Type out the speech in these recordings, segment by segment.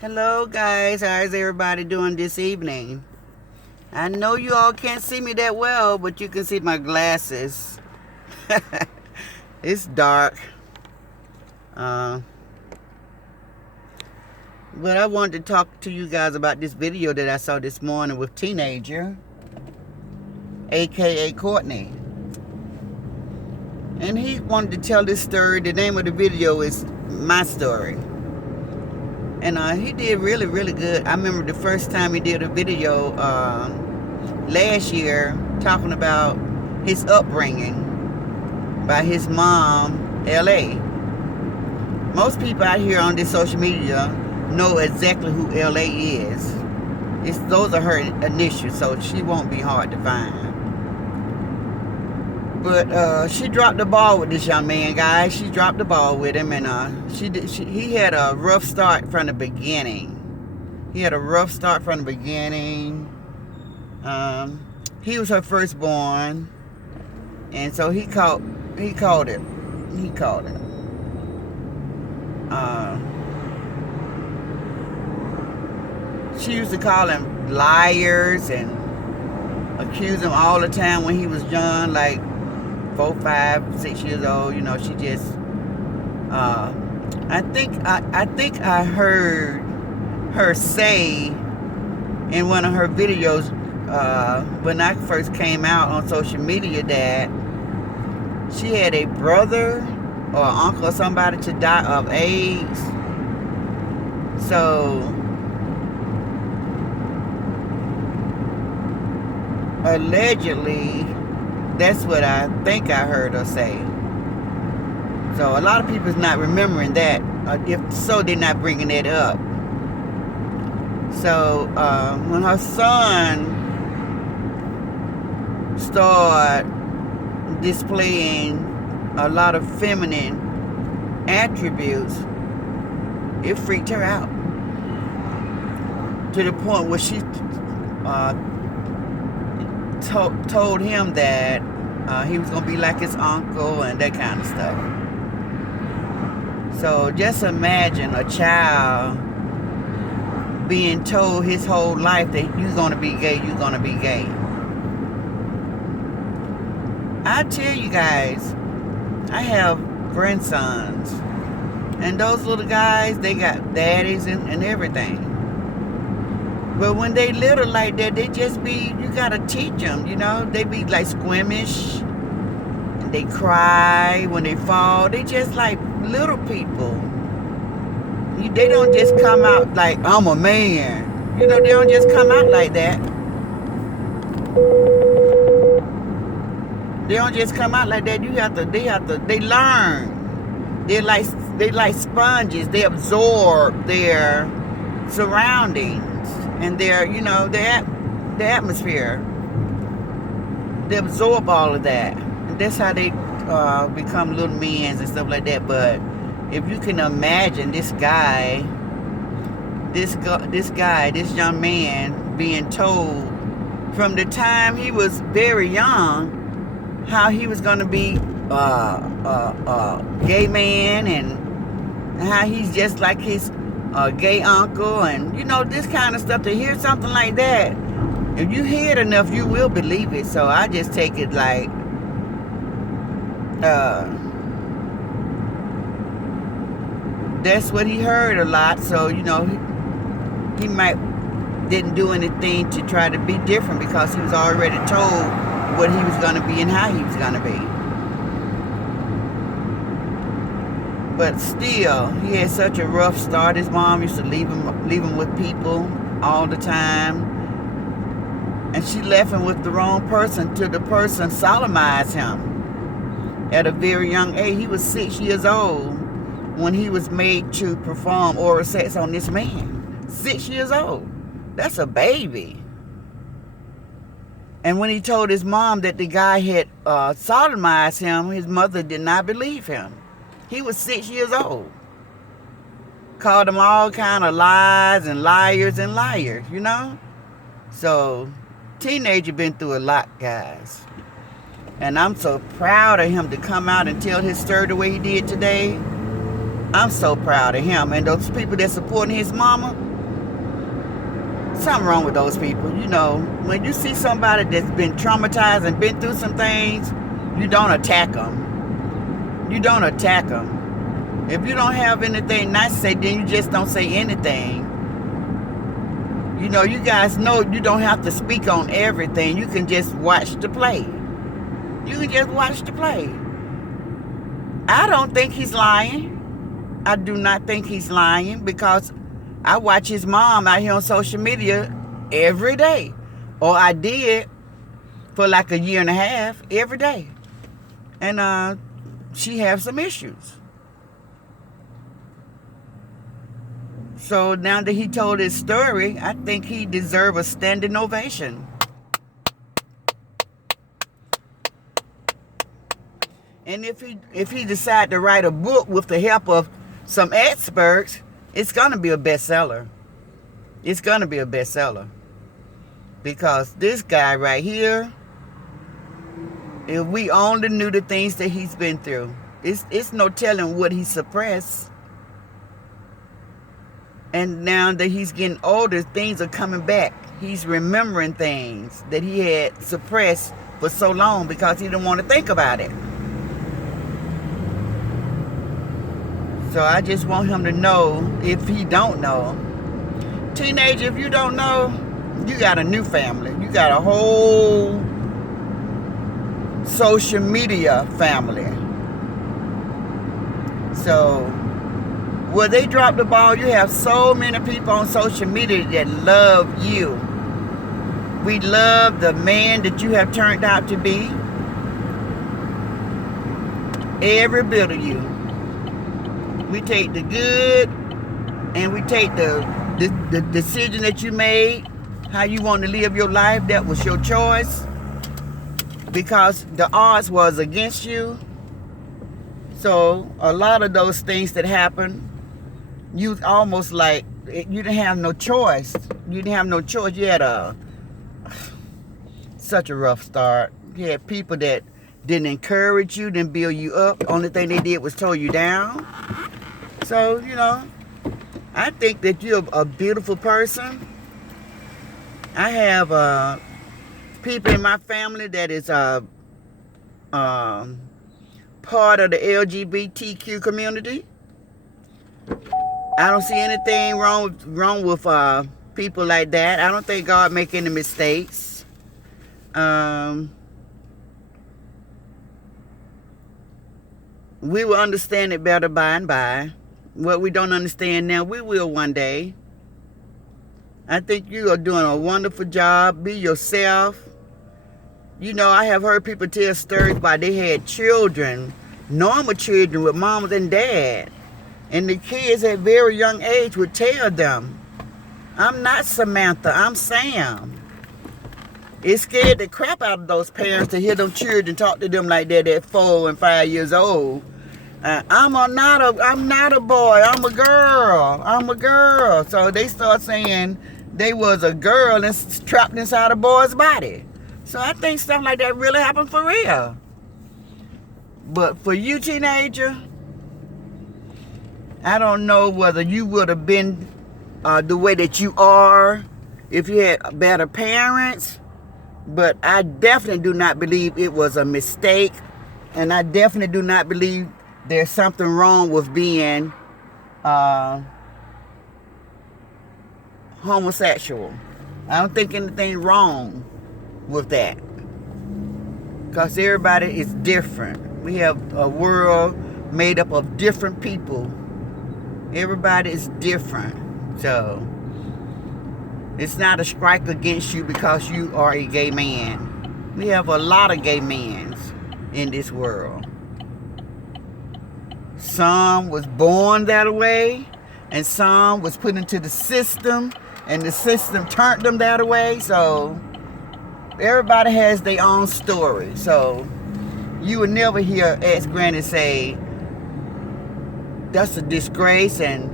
Hello guys, how's everybody doing this evening? I know you all can't see me that well, but you can see my glasses. It's dark. But I wanted to talk to you guys about this video that I saw this morning with Teenager, A.K.A Courtney. And he wanted to tell this story. The name of the video is My Story. And he did really, really good. I remember the first time he did a video last year talking about his upbringing by his mom, L.A. Most people out here on this social media know exactly who L.A. is. Those are her initials, so she won't be hard to find. But she dropped the ball with this young man, guys. She dropped the ball with him, and he had a rough start from the beginning. He was her firstborn, and so he called it. She used to call him liars and accuse him all the time when he was young, like 4, 5, 6 years old. You know, she just I think I heard her say in one of her videos when I first came out on social media that she had a brother or uncle or somebody to die of AIDS. So allegedly, that's what I think I heard her say. So a lot of people's not remembering that. If so, they're not bringing that up. So when her son started displaying a lot of feminine attributes, it freaked her out to the point where she told him that he was going to be like his uncle and that kind of stuff. So just imagine a child being told his whole life that you're going to be gay, you're going to be gay. I tell you guys, I have grandsons, and those little guys, they got daddies and everything. But when they little like that, they just be, you gotta teach them, you know. They be like squeamish, and they cry when they fall. They just like little people. They don't just come out like, I'm a man. You know, they don't just come out like that. They don't just come out like that. They learn. They like sponges. They absorb their surroundings and their atmosphere. They absorb all of that. And that's how they become little men and stuff like that. But if you can imagine this young man being told from the time he was very young how he was going to be a gay man, and how he's just like his gay uncle, and you know, this kind of stuff. To hear something like that, if you hear it enough, you will believe it. So I just take it like that's what he heard a lot. So you know, he might didn't do anything to try to be different, because he was already told what he was going to be and how he was going to be. But still, he had such a rough start. His mom used to leave him with people all the time, and she left him with the wrong person till the person sodomized him at a very young age. He was 6 years old when he was made to perform oral sex on this man. 6 years old. That's a baby. And when he told his mom that the guy had sodomized him, his mother did not believe him. He was 6 years old. Called him all kind of lies and liars and liars, you know? So, Teenager been through a lot, guys. And I'm so proud of him to come out and tell his story the way he did today. I'm so proud of him. And those people that supporting his mama, something wrong with those people. You know, when you see somebody that's been traumatized and been through some things, you don't attack them. You don't attack them. If you don't have anything nice to say, then you just don't say anything. You know, you guys know you don't have to speak on everything. You can just watch the play. You can just watch the play. I don't think he's lying. I do not think he's lying, because I watch his mom out here on social media every day. Or I did for like a year and a half, every day. And she has some issues. So now that he told his story, I think he deserves a standing ovation. And if he decide to write a book with the help of some experts, it's going to be a bestseller. It's going to be a bestseller. Because this guy right here, if we only knew the things that he's been through, it's no telling what he suppressed. And now that he's getting older, things are coming back. He's remembering things that he had suppressed for so long because he didn't want to think about it. So I just want him to know, if he don't know. Teenager, if you don't know, you got a new family. You got a whole social media family. So, well, they dropped the ball. You have so many people on social media that love you. We love the man that you have turned out to be. Every bit of you. We take the good, and we take the decision that you made, how you want to live your life. That was your choice, because the odds was against you. So a lot of those things that happened, you almost like you didn't have no choice. You didn't have no choice. You had such a rough start. You had people that didn't encourage you, didn't build you up. Only thing they did was tear you down. So, you know, I think that you're a beautiful person. I have people in my family that is part of the LGBTQ community. I don't see anything wrong with people like that. I don't think God make any mistakes. We will understand it better by and by. What we don't understand now, we will one day. I think you are doing a wonderful job. Be yourself. You know, I have heard people tell stories about they had children, normal children with moms and dad. And the kids at very young age would tell them, I'm not Samantha, I'm Sam. It scared the crap out of those parents to hear them children talk to them like that at 4 and 5 years old. I'm not a boy, I'm a girl. I'm a girl. So they start saying they was a girl and trapped inside a boy's body. So I think stuff like that really happened for real. But for you, teenager, I don't know whether you would have been the way that you are if you had better parents. But I definitely do not believe it was a mistake. And I definitely do not believe there's something wrong with being homosexual. I don't think anything wrong with that. Because everybody is different. We have a world made up of different people. Everybody is different. So it's not a strike against you because you are a gay man. We have a lot of gay men in this world. Some was born that way, and some was put into the system, and the system turned them that way. So everybody has their own story. So you would never hear ex-granny say, that's a disgrace, and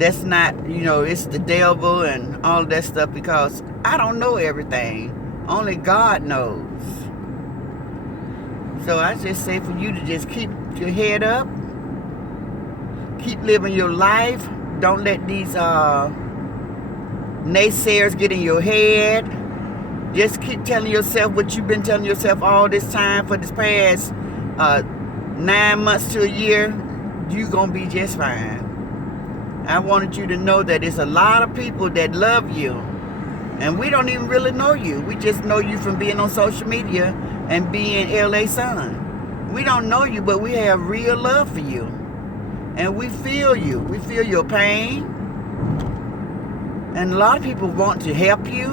that's not, you know, it's the devil and all that stuff, because I don't know everything. Only God knows. So I just say for you to just keep your head up. Keep living your life. Don't let these naysayers get in your head. Just keep telling yourself what you've been telling yourself all this time for this past 9 months to a year. You're going to be just fine. I wanted you to know that there's a lot of people that love you. And we don't even really know you. We just know you from being on social media and being LA Son. We don't know you, but we have real love for you. And we feel you. We feel your pain. And a lot of people want to help you.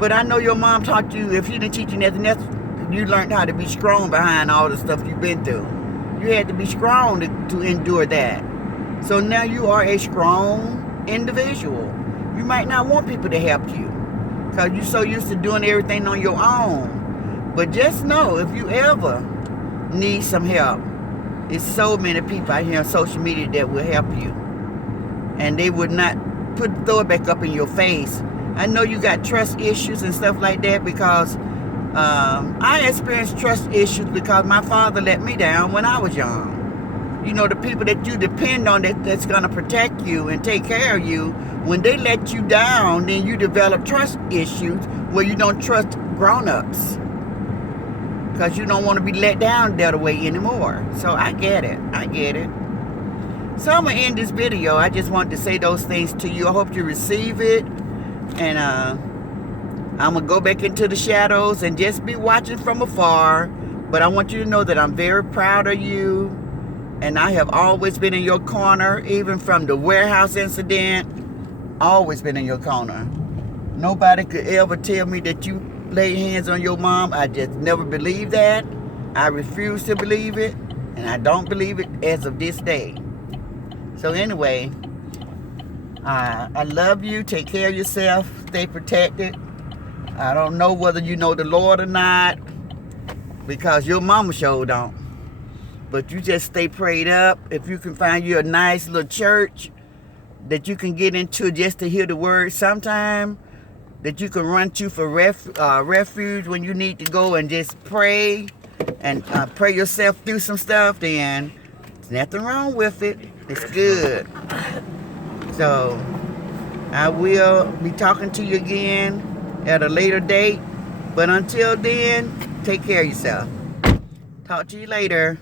But I know your mom taught you, if she didn't teach you nothing else, you learned how to be strong behind all the stuff you've been through. You had to be strong to endure that. So now you are a strong individual. You might not want people to help you because you're so used to doing everything on your own. But just know, if you ever need some help, there's so many people out here on social media that will help you. And they would not throw it back up in your face. I know you got trust issues and stuff like that because I experienced trust issues because my father let me down when I was young. You know, the people that you depend on that's going to protect you and take care of you, when they let you down, then you develop trust issues where you don't trust grown-ups. Because you don't want to be let down that way anymore. So I get it. I get it. So I'm going to end this video. I just wanted to say those things to you. I hope you receive it. And I'm going to go back into the shadows and just be watching from afar. But I want you to know that I'm very proud of you. And I have always been in your corner. Even from the warehouse incident. Always been in your corner. Nobody could ever tell me that you laid hands on your mom. I just never believed that. I refuse to believe it. And I don't believe it as of this day. So anyway, I love you. Take care of yourself. Stay protected. I don't know whether you know the Lord or not, because your mama sure don't. But you just stay prayed up. If you can find you a nice little church that you can get into just to hear the word sometime, that you can run to for refuge when you need to go and just pray and pray yourself through some stuff, then there's nothing wrong with it. It's good. So I will be talking to you again at a later date. But until then, take care of yourself. Talk to you later.